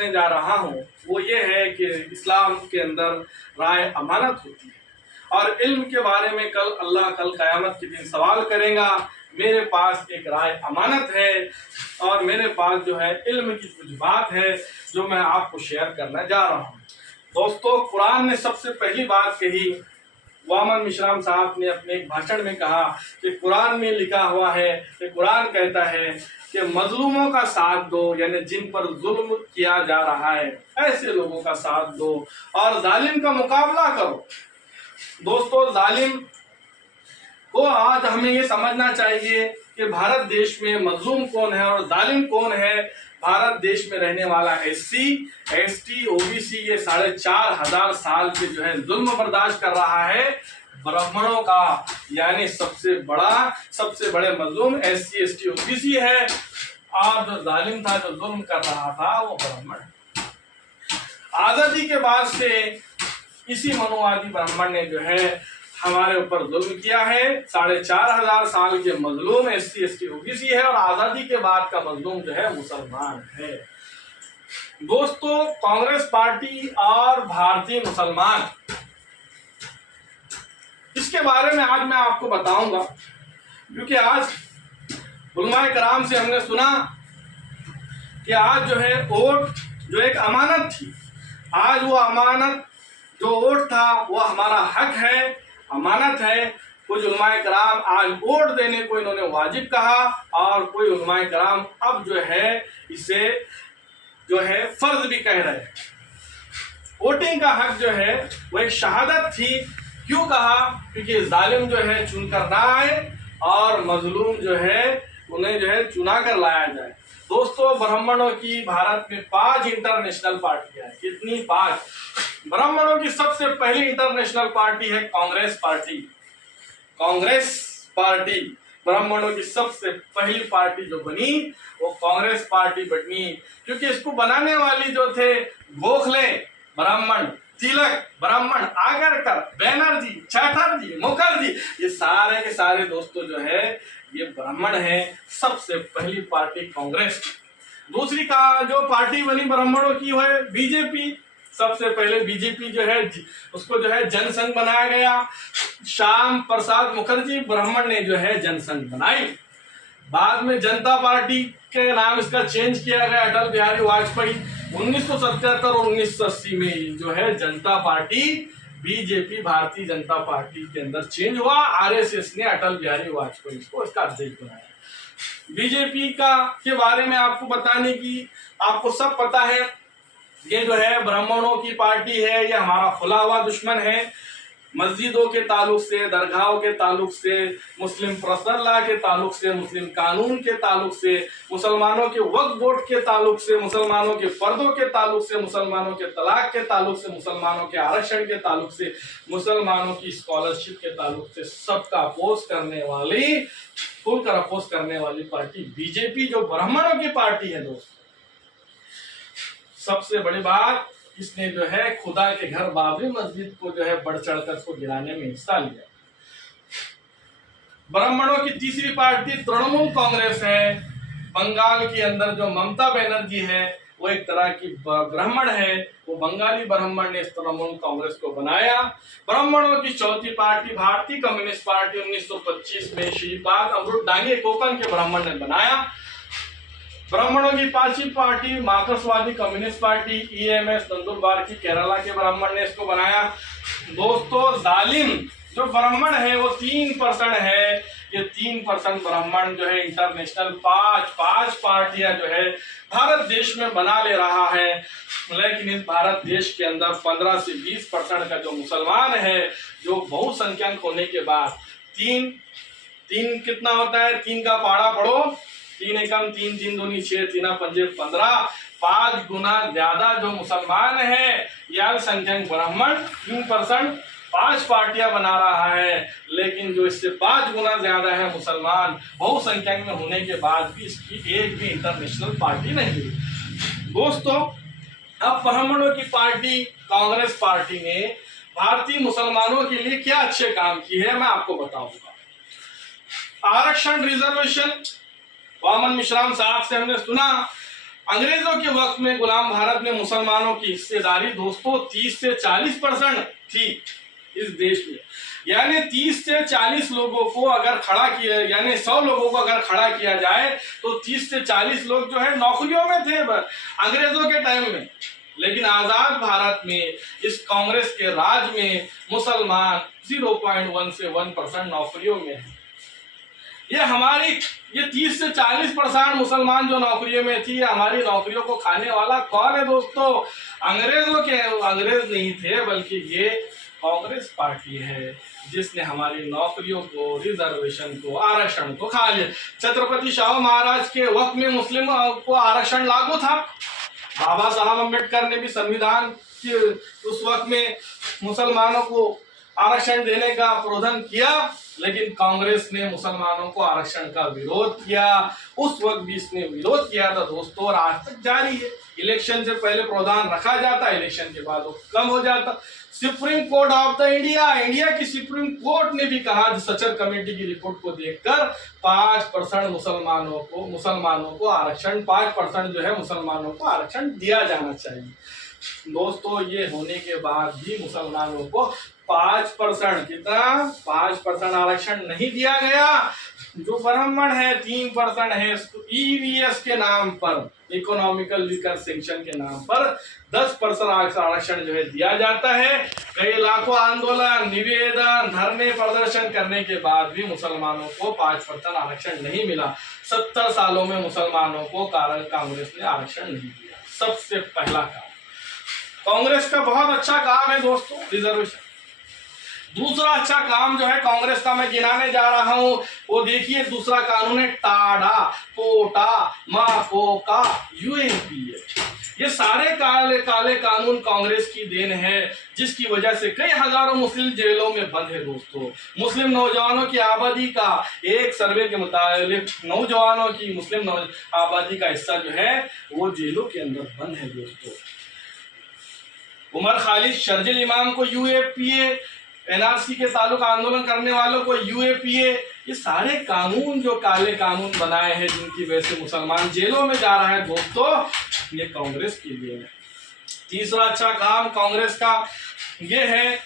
लिखने जा रहा हूँ वो ये है कि इस्लाम के अंदर राय अमानत होती है और इल्म के बारे में अल्लाह कल क़यामत के दिन सवाल करेगा। मेरे पास एक राय अमानत है और मेरे पास जो है इल्म की कुछ बात है जो मैं आपको शेयर करना जा रहा हूँ। दोस्तों, कुरान ने सबसे पहली बात कही, वामन मिश्राम साहब ने अपने एक भाषण में कहा कि कुरान में लिखा हुआ है कि कुरान कहता है कि मजलूमों का साथ दो, यानी जिन पर जुल्म किया जा रहा है ऐसे लोगों का साथ दो और जालिम का मुकाबला करो। दोस्तों, जालिम को आज हमें ये समझना चाहिए कि भारत देश में मजलूम कौन है और जालिम कौन है। भारत देश में रहने वाला SC, ST, OBC ये 4,500 साल से जो है जुल्म बर्दाश्त कर रहा है ब्राह्मणों का, यानी सबसे बड़े मजलूम SC, ST, OBC है और जो जालिम था, जो जुल्म कर रहा था, वो ब्राह्मण। आजादी के बाद से इसी मनुवादी ब्राह्मण ने जो है हमारे ऊपर जुल्म किया है। 4,500 साल के मजलूम SC, ST, OBC है और आजादी के बाद का मजलूम जो है मुसलमान है। दोस्तों, कांग्रेस पार्टी और भारतीय मुसलमान, इसके बारे में आज मैं आपको बताऊंगा, क्योंकि आज उलमाए कराम से हमने सुना कि आज जो है वोट जो एक अमानत थी, आज वो अमानत जो वोट था वो हमारा हक है, अमानत है। कुछ उलमाए कराम आज वोट देने को इन्होंने वाजिब कहा और कोई उलमाए कराम अब जो है इसे जो है फर्ज भी कह रहे हैं। वोटिंग का हक जो है वो एक शहादत थी। क्यों कहा? क्योंकि जालिम जो है चुनकर ना आए और मजलूम जो है उन्हें जो है चुना कर लाया जाए। दोस्तों, ब्राह्मणों की भारत में 5 इंटरनेशनल पार्टियां हैं। कितनी? 5। ब्राह्मणों की सबसे पहली इंटरनेशनल पार्टी है कांग्रेस पार्टी। कांग्रेस पार्टी ब्राह्मणों की सबसे पहली पार्टी जो बनी वो कांग्रेस पार्टी बनी, क्योंकि इसको बनाने वाली जो थे गोखले ब्राह्मण, तिलक ब्राह्मण, आगरकर, बैनर्जी, चटर्जी, मुखर्जी, ये सारे के सारे दोस्तों जो है ये ब्राह्मण है। सबसे पहली पार्टी कांग्रेस। दूसरी का जो पार्टी बनी ब्राह्मणों की वो है बीजेपी। सबसे पहले बीजेपी जो है उसको जो है जनसंघ बनाया गया। श्याम प्रसाद मुखर्जी ब्राह्मण ने जो है जनसंघ बनाई। बाद में जनता पार्टी के नाम इसका चेंज किया गया, अटल बिहारी वाजपेयी 1977 और 1980 में जो है जनता party BJP Bharatiya Janata party के अंदर चेंज हुआ। RSS ने अटल बिहारी वाजपेयी को इसका अध्यक्ष बनाया। बीजेपी का के बारे में आपको बताने की आपको सब पता है, ये जो है ब्राह्मणों की पार्टी है, ये हमारा खुला हुआ दुश्मन है। मस्जिदों के ताल्लुक से, दरगाहों के ताल्लुक से, मुस्लिम पर्सनल लॉ के ताल्लुक से, मुस्लिम कानून के ताल्लुक से, मुसलमानों के वक्फ बोर्ड के ताल्लुक से, मुसलमानों के पर्दों के ताल्लुक से, मुसलमानों के तलाक के ताल्लुक से, मुसलमानों के आरक्षण के ताल्लुक से, मुसलमानों की स्कॉलरशिप के ताल्लुक से सबका अपोज करने वाली, खुलकर अपोज करने वाली पार्टी बीजेपी जो ब्राह्मणों की पार्टी है। दोस्तों, सबसे बड़ी बात, इसने जो है खुदा के घर बाबरी मस्जिद को जो है बढ़ चढ़कर उसको गिराने में हिस्सा लिया। ब्राह्मणों की तीसरी पार्टी तृणमूल कांग्रेस है। बंगाल के अंदर जो ममता बनर्जी है वो एक तरह की ब्राह्मण है, वो बंगाली ब्राह्मण ने इस तृणमूल कांग्रेस को बनाया। ब्राह्मणों की चौथी पार्टी भारतीय कम्युनिस्ट पार्टी 1925 में श्रीपाद अमृत डांगे कोकण के ब्राह्मण ने बनाया। ब्राह्मणों की पांचवी पार्टी मार्क्सवादी कम्युनिस्ट पार्टी EMS नंदुरबार की केरला के ब्राह्मण ने इसको बनाया। दोस्तों, जालिम जो ब्राह्मण है वो 3% है। ये 3% ब्राह्मण जो है इंटरनेशनल 5 पार्टियां जो है भारत देश में बना ले रहा है। लेकिन इस भारत देश के अंदर 15 से 20% का जो मुसलमान है, जो बहुसंख्यक होने के बाद तीन कितना होता है? 3 का पाड़ा पढ़ो, 3 एकम 3, 3 दूनी 6, 3 पंजे 15, 5 गुना ज्यादा जो मुसलमान है या अल्पसंख्यक ब्राह्मण 3% 5 पार्टियां बना रहा है। लेकिन जो इससे 5 गुना ज्यादा है मुसलमान, बहुसंख्यक में होने के बाद भी इसकी एक भी इंटरनेशनल पार्टी नहीं हुई। दोस्तों, अब ब्राह्मणों की पार्टी कांग्रेस पार्टी ने भारतीय मुसलमानों के लिए क्या अच्छे काम किए हैं मैं आपको बताऊंगा। आरक्षण, रिजर्वेशन, वामन मिश्राम साहब से हमने सुना अंग्रेजों के वक्त में गुलाम भारत में मुसलमानों की हिस्सेदारी दोस्तों 30 से 40% थी इस देश में। यानी 30 से 40 लोगों को अगर खड़ा किया, यानी 100 लोगों को अगर खड़ा किया जाए तो 30 से 40 लोग जो है नौकरियों में थे अंग्रेजों के टाइम में। लेकिन आजाद भारत में इस कांग्रेस के राज में मुसलमान 0.1 से 1% नौकरियों में है। ये 30 से 40% मुसलमान जो नौकरियों में थी, हमारी नौकरियों को खाने वाला कौन है दोस्तों? अंग्रेज नहीं थे, बल्कि ये कांग्रेस पार्टी है जिसने हमारी नौकरियों को, रिजर्वेशन को, आरक्षण को खा लिया। छत्रपति शाहू महाराज के वक्त में मुस्लिम को आरक्षण लागू था। बाबा साहब अम्बेडकर ने भी संविधान के उस वक्त में मुसलमानों को आरक्षण देने का प्रावधान किया, लेकिन कांग्रेस ने मुसलमानों को आरक्षण का विरोध किया। उस वक्त भी इसने विरोध किया था दोस्तों, और आज तक जारी है। इलेक्शन से पहले प्रावधान रखा जाता, इलेक्शन के बाद वो कम हो जाता। Supreme court of the India की सुप्रीम कोर्ट ने भी कहा, सचर कमेटी की रिपोर्ट को देखकर 5% मुसलमानों को आरक्षण 5% जो है मुसलमानों को आरक्षण दिया जाना चाहिए। दोस्तों ये होने के बाद भी मुसलमानों को 5% कितना 5% आरक्षण नहीं दिया गया। जो ब्राह्मण है 3% है, ईवीएस के नाम पर, इकोनॉमिकल वीकर सेक्शन के नाम पर 10% आरक्षण जो है दिया जाता है। कई लाखों आंदोलन, निवेदन, धरने, प्रदर्शन करने के बाद भी मुसलमानों को 5% आरक्षण नहीं मिला। 70 सालों में मुसलमानों को कांग्रेस ने आरक्षण नहीं दिया। सबसे पहला काम कांग्रेस का बहुत अच्छा काम है दोस्तों, रिजर्वेशन। दूसरा अच्छा काम जो है कांग्रेस का, मैं गिनाने जा रहा हूं, वो देखिए दूसरा कानून है टाडा, कोटा, माकोका, यूएपीए। ये सारे काले कानून कांग्रेस की देन है, जिसकी वजह से कई हजारों मुस्लिम जेलों में बंद है दोस्तों। मुस्लिम नौजवानों की आबादी का एक सर्वे के मुताबिक नौजवानों की मुस्लिम आबादी का हिस्सा जो है वो जेलों के अंदर बंद है दोस्तों। उमर खालिद शर्जिल इमाम को यूएपीए, एनआरसी के ताल्लुक आंदोलन करने वालों को यूएपीए, ये सारे कानून जो काले कानून बनाए हैं जिनकी वजह से मुसलमान जेलों में जा रहा है दोस्तों, ये कांग्रेस के लिए है। तीसरा अच्छा काम कांग्रेस का ये है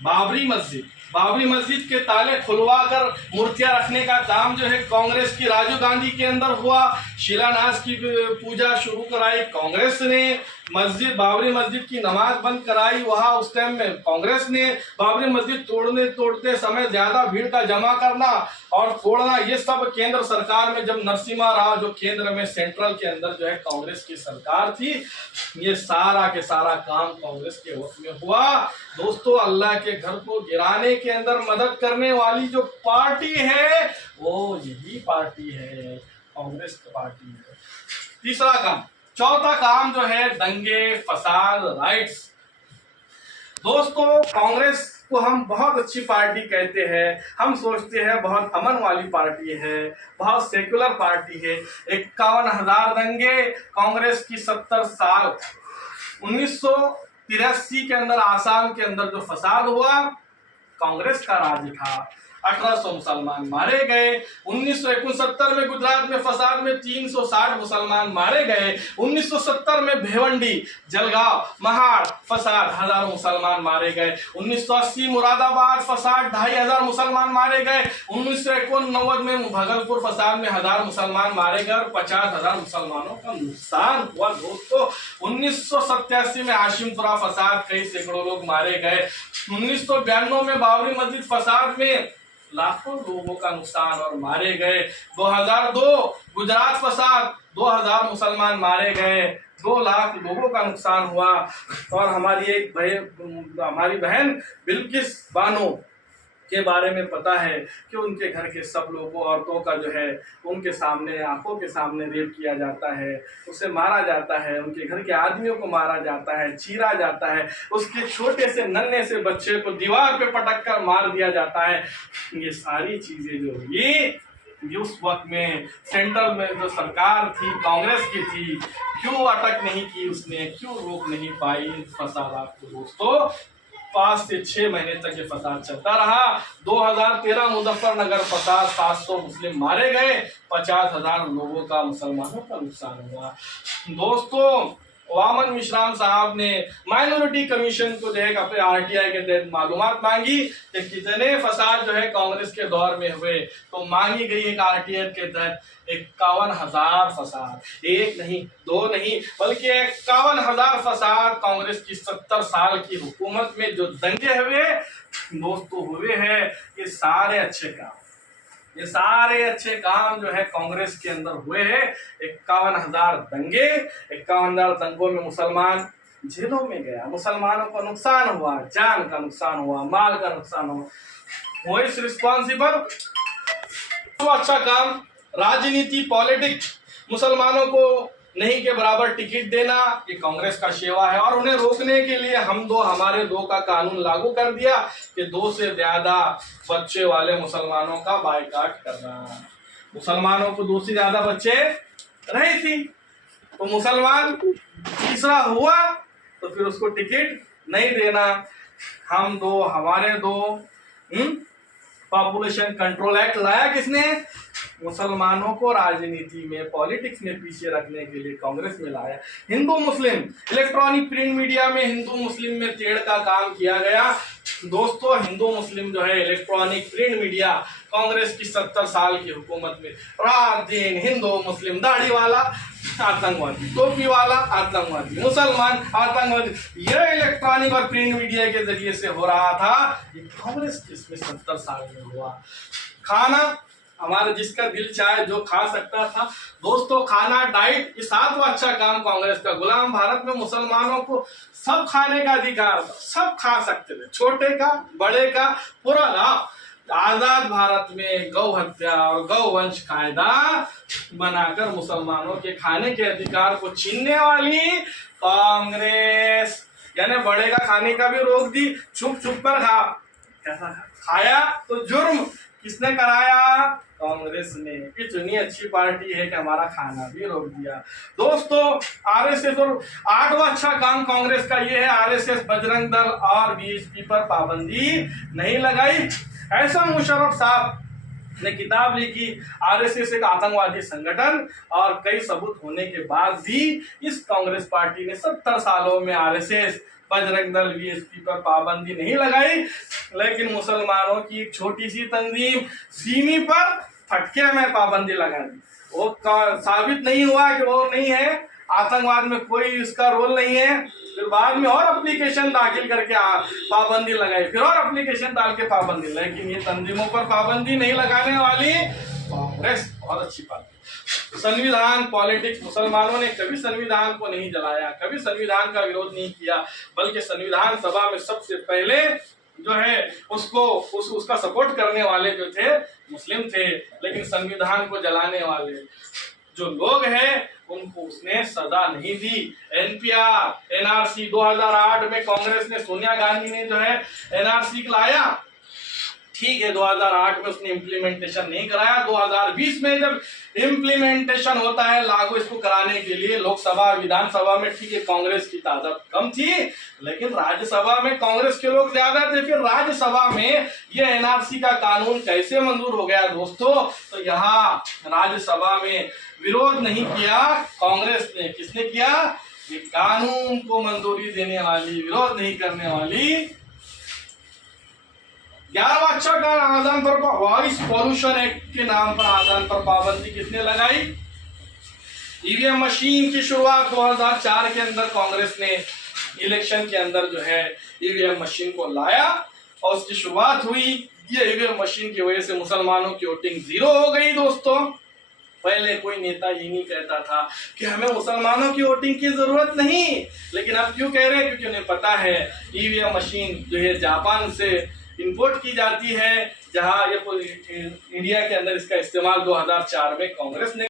बाबरी मस्जिद। बाबरी मस्जिद के ताले खुलवाकर मूर्तियां रखने का काम जो है कांग्रेस की राजीव गांधी के अंदर हुआ। शिलान्यास की पूजा शुरू कराई कांग्रेस ने। बाबरी मस्जिद की नमाज बंद कराई वहां उस टाइम में कांग्रेस ने। बाबरी मस्जिद तोड़ते समय ज्यादा भीड़ का जमा करना और तोड़ना, ये सब केंद्र सरकार में, जब नरसिम्हा राव जो केंद्र में सेंट्रल के अंदर जो है कांग्रेस की सरकार थी, ये सारा के सारा काम कांग्रेस के वक्त में हुआ दोस्तों। अल्लाह के घर को गिराने के अंदर मदद करने वाली जो पार्टी है वो यही पार्टी है, कांग्रेस की पार्टी है। तीसरा काम। चौथा काम जो है दंगे फसाद राइट्स। दोस्तों कांग्रेस को हम बहुत अच्छी पार्टी कहते हैं, हम सोचते हैं बहुत अमन वाली पार्टी है, बहुत सेकुलर पार्टी है। 51,000 दंगे कांग्रेस की 70 साल। 1983 के अंदर आसाम के अंदर जो फसाद हुआ कांग्रेस का राज था, 1800 मुसलमान मारे गए। 1969 में गुजरात में फसाद में 360 मुसलमान मारे गए। 1970 में भिवंडी, जलगांव, महाड़ फसाद, हजारों मुसलमान मारे गए। 1980 मुरादाबाद फसाद, 2500 मुसलमान मारे गए। 1989 में भागलपुर फसाद में 1000 मुसलमान मारे गए और 50,000 मुसलमानों का नुकसान हुआ दोस्तों। 1987 में हाशिमपुरा फसाद, कई सैकड़ों लोग मारे गए। 1992 में बाबरी मस्जिद फसाद में लाखों लोगों का नुकसान और मारे गए। 2002 गुजरात फसाद, 2000 मुसलमान मारे गए, 2 लाख लोगों का नुकसान हुआ। और हमारी बहन बिल्किस बानो के बारे में पता है कि उनके घर के सब लोगों, औरतों का जो है उनके सामने, आंखों के सामने रेप किया जाता है, उसे मारा जाता है, उनके घर के आदमियों को मारा जाता है, चीरा जाता है, उसके छोटे से नन्हे से बच्चे को दीवार पे पटक कर मार दिया जाता है। ये सारी चीजें जो ये उस वक्त में सेंट्रल में जो सरकार थी कांग्रेस की थी, क्यों अटक नहीं की उसने, क्यों रोक नहीं पाई फसादात को दोस्तों? 5 से 6 महीने तक ये फसाद चलता रहा। 2013 मुजफ्फरनगर फसाद, 700 मुस्लिम मारे गए, 50,000 लोगों का, मुसलमानों का नुकसान हुआ। दोस्तों, वामन मिश्राम साहब ने माइनॉरिटी कमीशन को जो है अपने आरटीआई के तहत मालूमात मांगी कि कितने फसाद जो है कांग्रेस के दौर में हुए, तो मांगी गई एक आरटीआई के तहत 51,000 फसाद, एक नहीं, दो नहीं, बल्कि 51,000 फसाद कांग्रेस की 70 साल की हुकूमत में जो दंगे हुए दोस्तों हुए हैं। ये सारे अच्छे काम जो है कांग्रेस के अंदर हुए हैं। 51,000 दंगे, 51,000 दंगों में मुसलमान जेलों में गया, मुसलमानों को नुकसान हुआ, जान का नुकसान हुआ, माल का नुकसान हुआ। वो इस रिस्पॉन्सिबल तो अच्छा काम, राजनीति, पॉलिटिक्स, मुसलमानों को नहीं के बराबर टिकट देना, ये कांग्रेस का शेवा है। और उन्हें रोकने के लिए हमारे दो का कानून लागू कर दिया कि 2 से ज्यादा बच्चे वाले मुसलमानों का बायकाट करना। मुसलमानों को 2 से ज्यादा बच्चे रही थी, तो मुसलमान तीसरा हुआ तो फिर उसको टिकट नहीं देना। हमारे दो पॉपुलेशन कंट्रोल एक्ट लाया किसने? मुसलमानों को राजनीति में, पॉलिटिक्स में पीछे रखने के लिए कांग्रेस में लाया। हिंदू मुस्लिम इलेक्ट्रॉनिक प्रिंट मीडिया में हिंदू मुस्लिम में तेड़ का काम किया गया। दोस्तों, हिंदू मुस्लिम जो है इलेक्ट्रॉनिक प्रिंट मीडिया कांग्रेस की 70 साल की हुकूमत में रात दिन हिंदू मुस्लिम, दाढ़ी वाला आतंकवादी, टोपी वाला आतंकवादी, मुसलमान आतंकवादी, ये इलेक्ट्रॉनिक और प्रिंट मीडिया के जरिए से हो रहा था। ये कांग्रेस किसमें 70 साल में हुआ। खाना हमारा जिसका दिल चाहे जो खा सकता था। दोस्तों, खाना, डाइट, ये 7वां अच्छा काम कांग्रेस का। गुलाम भारत में मुसलमानों को सब खाने का अधिकार था, सब खा सकते थे, छोटे का, बड़े का, पूरा लाभ। आजाद भारत में गौ हत्या और गौवंश कायदा बनाकर मुसलमानों के खाने के अधिकार को छीनने वाली कांग्रेस, यानी बड़े का खाने का भी रोक दी, छुप छुप कर खाया तो जुर्म किसने कराया? कांग्रेस ने। इतनी अच्छी पार्टी है कि हमारा खाना भी रोक दिया। दोस्तों, आरएसएस और 8वां अच्छा काम कांग्रेस का ये है, आरएसएस, बजरंग दल और बीएसपी पर पाबंदी नहीं लगाई। ऐसा मुशर्रफ साहब ने किताब लिखी, आरएसएस एक आतंकवादी संगठन, और कई सबूत होने के बाद भी इस कांग्रेस पार्टी ने 70 सालों में आरएसएस, बजरंग दल, बीएसपी पर पाबंदी नहीं लगाई। लेकिन मुसलमानों की एक छोटी सी तंजीम सिमी पर फटके में पाबंदी लगा दी। वो साबित नहीं हुआ कि वो नहीं है, आतंकवाद में कोई उसका रोल नहीं है। फिर बाद में और एप्लीकेशन दाखिल करके पाबंदी लगाई, फिर और एप्लीकेशन डाल के पाबंदी। लेकिन ये तंजीमों पर पाबंदी नहीं लगाने वाली कांग्रेस बहुत अच्छी बात है। संविधान, पॉलिटिक्स, मुसलमानों ने कभी संविधान को नहीं जलाया, कभी संविधान का विरोध नहीं किया, बल्कि संविधान सभा में सबसे पहले जो है उसका सपोर्ट करने वाले जो थे मुस्लिम थे। लेकिन संविधान को जलाने वाले जो लोग हैं उनको उसने सजा नहीं दी। एनपीआर, एनआरसी 2008 में कांग्रेस ने, सोनिया गांधी ने जो है एनआरसी लाया, ठीक है, 2008 में उसने इम्प्लीमेंटेशन नहीं कराया। 2020 में जब इम्प्लीमेंटेशन होता है लागू इसको कराने के लिए, लोकसभा, विधानसभा में ठीक है कांग्रेस की तादाद कम थी, लेकिन राज्यसभा में कांग्रेस के लोग ज्यादा थे। फिर राज्यसभा में ये एनआरसी का कानून कैसे मंजूर हो गया दोस्तों? तो यहाँ राज्यसभा में विरोध नहीं किया कांग्रेस ने, किसने किया? ये कानून को मंजूरी देने वाली, विरोध नहीं करने वाली 11वां अच्छा कर आजान पर वॉइस पॉल्यूशन एक्ट के नाम पर आजान पर पाबंदी किसने लगाई? ईवीएम मशीन की शुरुआत 2004 के अंदर कांग्रेस ने इलेक्शन के अंदर जो है ईवीएम मशीन को लाया और उसकी शुरुआत हुई। ये ईवीएम मशीन की वजह से मुसलमानों की वोटिंग 0 हो गई। दोस्तों, पहले कोई नेता ये नहीं कहता था कि हमें मुसलमानों की वोटिंग की जरूरत नहीं, लेकिन अब क्यों कह रहे हैं? क्योंकि उन्हें पता है ईवीएम मशीन जो है जापान से इंपोर्ट की जाती है, जहां ये इंडिया के अंदर इसका इस्तेमाल 2004 में कांग्रेस ने